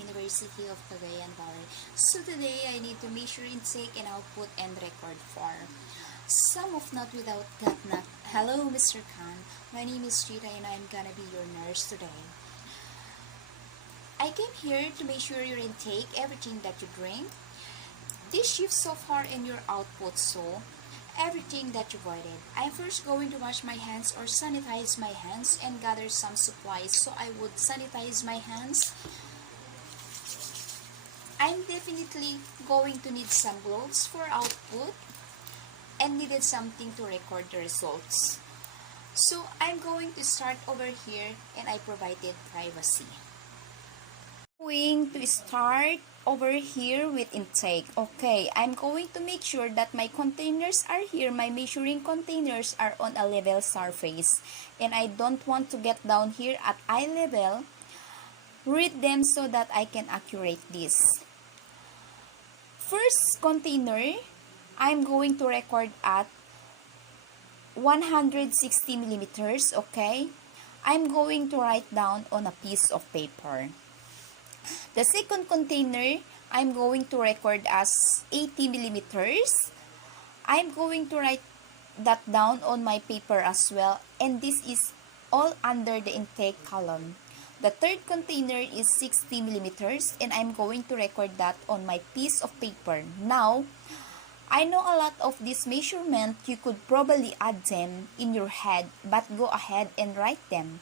University of Cagayan Valley. So today I need to measure intake and output and record form. Some of not without that not. Hello Mr. Khan, my name is Rita and I'm gonna be your nurse today. I came here to measure your intake, everything that you drink, this shift so far and your output, so everything that you voided. I'm first going to wash my hands or sanitize my hands and gather some supplies. So I would sanitize my hands. I'm definitely going to need some gloves for output and needed something to record the results. So I'm going to start over here and I provided privacy. Going to start over here with intake. Okay, I'm going to make sure that my containers are here. My measuring containers are on a level surface. And I don't want to get down here at eye level. Read them so that I can accurate this. First container, I'm going to record at 160 millimeters. Okay, I'm going to write down on a piece of paper. The second container, I'm going to record as 80 millimeters. I'm going to write that down on my paper as well. And this is all under the intake column. The third container is 60 millimeters. And I'm going to record that on my piece of paper. Now, I know a lot of this measurement, you could probably add them in your head. But go ahead and write them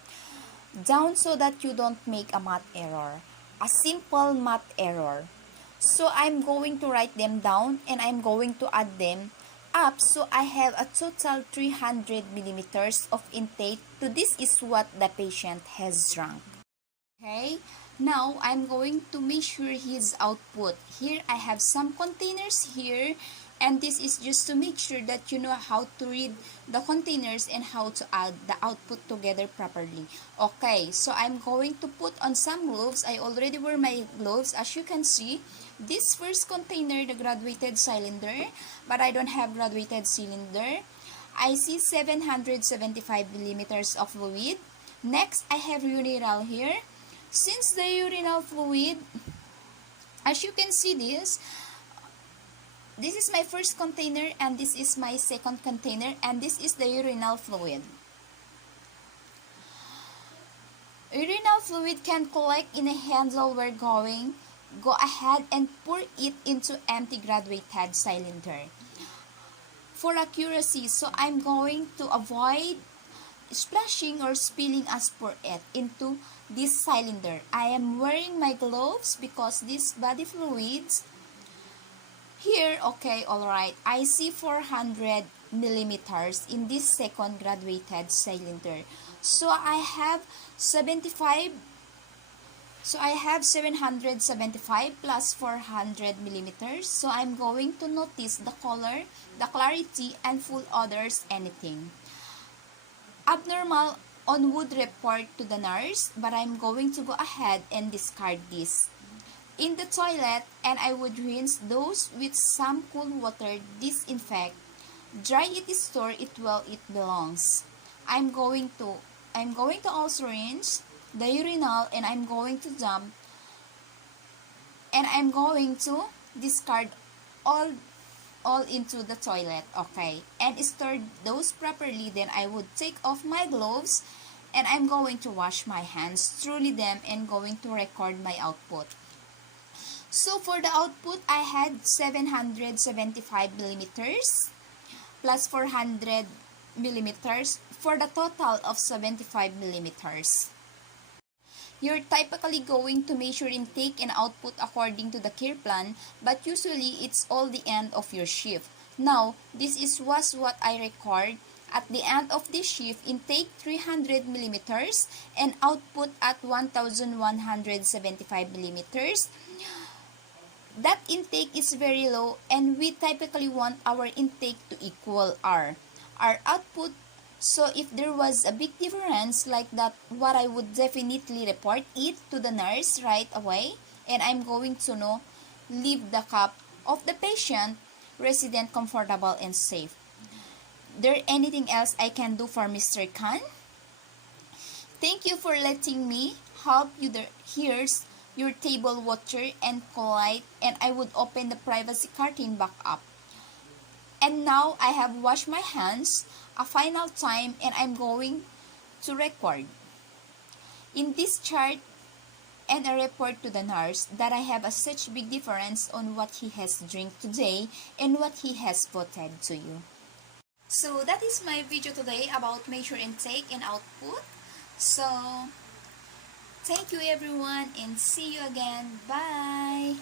down so that you don't make a math error. A simple math error. So I'm going to write them down and I'm going to add them up. So I have a total 300 millimeters of intake. So this is what the patient has drunk. Okay, now I'm going to measure his output. Here I have some containers here. And this is just to make sure that you know how to read the containers and how to add the output together properly. Okay, so I'm going to put on some gloves. I already wear my gloves. As you can see, this first container, the graduated cylinder, but I don't have graduated cylinder. I see 775 millimeters of fluid. Next, I have urinal here. Since the urinal fluid, as you can see this is my first container and this is my second container and this is the urinal fluid. Urinal fluid can collect in a handle we're going. Go ahead and pour it into empty graduated cylinder. For accuracy, so I'm going to avoid splashing or spilling as pour it into this cylinder. I am wearing my gloves because these body fluids here, okay, alright, I see 400 millimeters in this second graduated cylinder. So I have 775 plus 400 millimeters. So I'm going to notice the color, the clarity, and full odors, anything. Abnormal on would report to the nurse, but I'm going to go ahead and discard this in the toilet, and I would rinse those with some cool water, disinfect, dry it, store it well it belongs. I'm going to also rinse the urinal and I'm going to dump and I'm going to discard all into the toilet, okay, and store those properly. Then I would take off my gloves and I'm going to wash my hands, truly them, and going to record my output. So for the output, I had 775 millimeters plus 400 millimeters for the total of 75 millimeters. You're typically going to measure intake and output according to the care plan, but usually it's all the end of your shift. Now, this was what I record at the end of this shift: intake 300 millimeters and output at 1175 millimeters. That intake is very low and we typically want our intake to equal our output. So if there was a big difference like that, what I would definitely report it to the nurse right away, and I'm going to leave the cup of the patient resident comfortable and safe. There anything else I can do for Mr. Khan? Thank you for letting me help you. Here's your table water and polite, and I would open the privacy curtain back up. And now I have washed my hands a final time and I'm going to record. In this chart, and I report to the nurse that I have a such big difference on what he has drink today and what he has quoted to you. So that is my video today about measure intake and output. So thank you everyone and see you again. Bye!